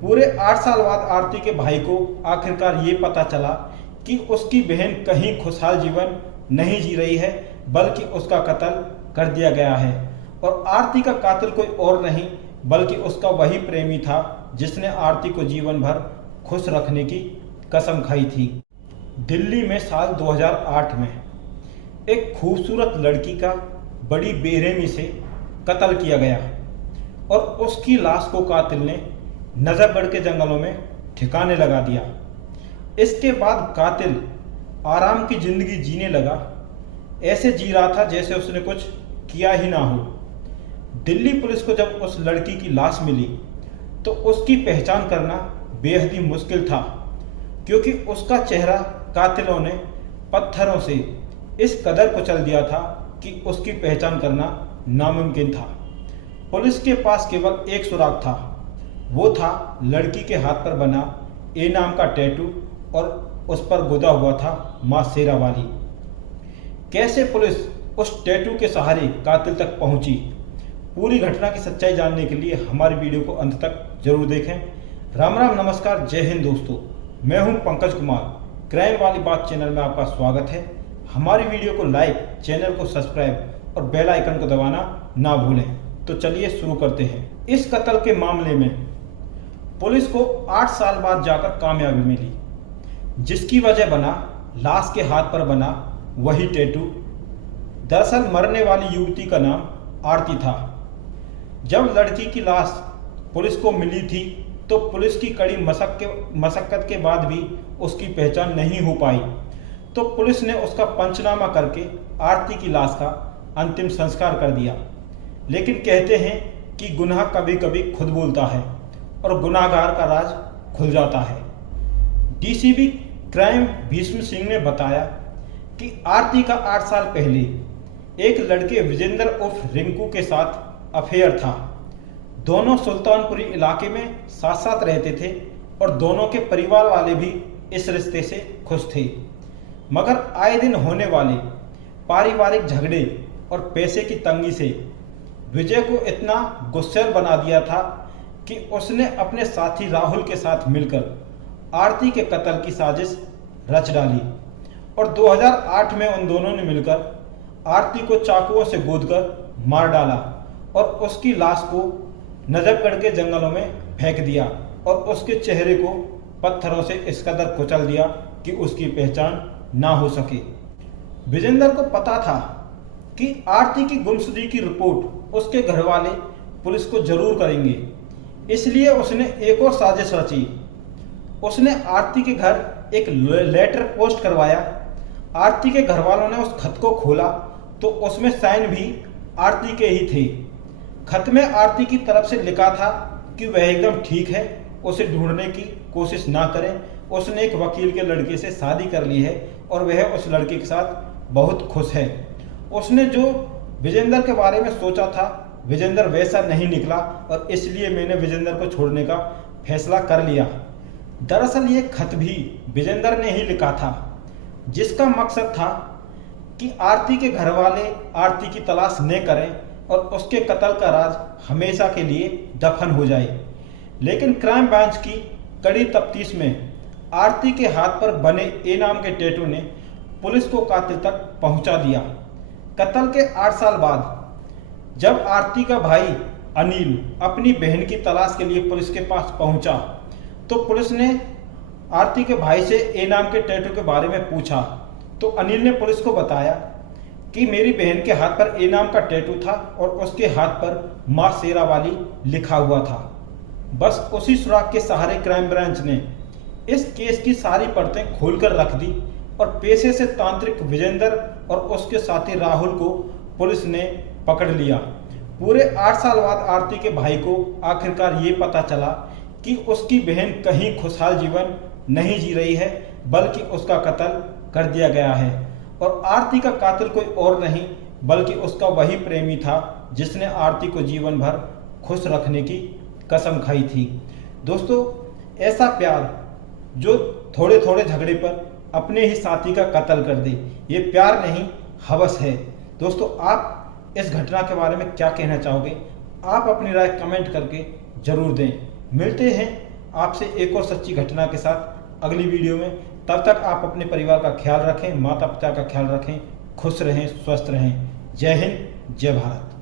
पूरे 8 साल बाद आरती के भाई को आखिरकार ये पता चला कि उसकी बहन कहीं खुशहाल जीवन नहीं जी रही है, बल्कि उसका कत्ल कर दिया गया है। और आरती का कातिल कोई और नहीं बल्कि उसका वही प्रेमी था जिसने आरती को जीवन भर खुश रखने की कसम खाई थी। दिल्ली में साल 2008 में एक खूबसूरत लड़की का बड़ी बेरहमी से कत्ल किया गया और उसकी लाश को कातिल ने नजफगढ़ के जंगलों में ठिकाने लगा दिया। इसके बाद कातिल आराम की जिंदगी जीने लगा, ऐसे जी रहा था जैसे उसने कुछ किया ही ना हो। दिल्ली पुलिस को जब उस लड़की की लाश मिली तो उसकी पहचान करना बेहद ही मुश्किल था, क्योंकि उसका चेहरा कातिलों ने पत्थरों से इस कदर कुचल दिया था कि उसकी पहचान करना नामुमकिन था। पुलिस के पास केवल एक सुराग था, वो था लड़की के हाथ पर बना ए नाम का टैटू और उस पर गुदा हुआ था मां शेरावाली। कैसे पुलिस उस टैटू के सहारे कातिल तक पहुंची, पूरी घटना की सच्चाई जानने के लिए हमारी वीडियो को अंत तक जरूर देखें। राम राम, नमस्कार, जय हिंद दोस्तों, मैं हूं पंकज कुमार। क्राइम वाली बात चैनल में आपका स्वागत है। हमारी वीडियो को लाइक, चैनल को सब्सक्राइब और बेल आइकन को दबाना ना भूलें। तो चलिए शुरू करते हैं। इस कत्ल के मामले में पुलिस को 8 साल बाद जाकर कामयाबी मिली, जिसकी वजह बना लाश के हाथ पर बना वही टैटू। दरअसल मरने वाली युवती का नाम आरती था। जब लड़की की लाश पुलिस को मिली थी तो पुलिस की कड़ी मशक्कत के बाद भी उसकी पहचान नहीं हो पाई, तो पुलिस ने उसका पंचनामा करके आरती की लाश का अंतिम संस्कार कर दिया। लेकिन कहते हैं कि गुनाह कभी कभी खुद बोलता है और गुनाहगार का राज खुल जाता है। डीसीपी क्राइम भीष्म सिंह ने बताया कि आरती का 8 साल पहले एक लड़के विजेंद्र उर्फ रिंकू के साथ अफेयर था। दोनों सुल्तानपुरी इलाके में साथ साथ रहते थे और दोनों के परिवार वाले भी इस रिश्ते से खुश थे। मगर आए दिन होने वाले पारिवारिक झगड़े और पैसे की तंगी से विजय को इतना गुस्सैल बना दिया था कि उसने अपने साथी राहुल के साथ मिलकर आरती के कत्ल की साजिश रच डाली और 2008 में उन दोनों ने मिलकर आरती को चाकुओं से गोदकर मार डाला और उसकी लाश को नजफगढ़ के जंगलों में फेंक दिया और उसके चेहरे को पत्थरों से इस कदर कुचल दिया कि उसकी पहचान ना हो सके। विजेंद्र को पता था कि आरती की गुमशुदगी की रिपोर्ट उसके घर वाले पुलिस को जरूर करेंगे, इसलिए उसने एक और साजिश रची। उसने आरती के घर एक लेटर पोस्ट करवाया। आरती के घर वालों ने उस खत को खोला तो उसमें साइन भी आरती के ही थे। खत में आरती की तरफ से लिखा था कि वह एकदम ठीक है, उसे ढूंढने की कोशिश ना करें। उसने एक वकील के लड़के से शादी कर ली है और वह उस लड़के के साथ बहुत खुश है। उसने जो विजेंद्र के बारे में सोचा था, विजेंद्र वैसा नहीं निकला और इसलिए मैंने विजेंद्र को छोड़ने का फैसला कर लिया। दरअसल ये खत भी विजेंद्र ने ही लिखा था, जिसका मकसद था कि आरती के घर वाले आरती की तलाश न करें और उसके कत्ल का राज हमेशा के लिए दफन हो जाए। लेकिन क्राइम ब्रांच की कड़ी तफ्तीश में आरती के हाथ पर बने ए नाम के टैटू ने पुलिस को कातिल तक पहुंचा दिया। कत्ल के 8 साल बाद जब आरती का भाई अनिल अपनी बहन की तलाश के लिए पुलिस के पास पहुंचा तो पुलिस ने आरती के भाई से ए नाम के टैटू के बारे में पूछा तो अनिल ने पुलिस को बताया कि मेरी बहन के हाथ पर ए नाम का टैटू था और उसके हाथ पर मां शेरावाली लिखा हुआ था। बस उसी सुराग के सहारे क्राइम ब्रांच ने इस केस की सारी परतें खोलकर रख दी और पेशे से तांत्रिक विजेंद्र और उसके साथी राहुल को पुलिस ने पकड़ लिया। पूरे 8 साल बाद आरती के भाई को आखिरकार ये पता चला कि उसकी बहन कहीं खुशहाल जीवन नहीं जी रही है, बल्कि उसका कत्ल कर दिया गया है। और आरती का कातिल कोई और नहीं बल्कि उसका वही प्रेमी था जिसने आरती को जीवन भर खुश रखने की कसम खाई थी। दोस्तों, ऐसा प्यार जो थोड़े थोड़े झगड़े पर अपने ही साथी का कत्ल कर दे, ये प्यार नहीं, हवस है। दोस्तों, आप इस घटना के बारे में क्या कहना चाहोगे? आप अपनी राय कमेंट करके जरूर दें। मिलते हैं आपसे एक और सच्ची घटना के साथ अगली वीडियो में। तब तक आप अपने परिवार का ख्याल रखें, माता पिता का ख्याल रखें, खुश रहें, स्वस्थ रहें। जय हिंद, जय भारत।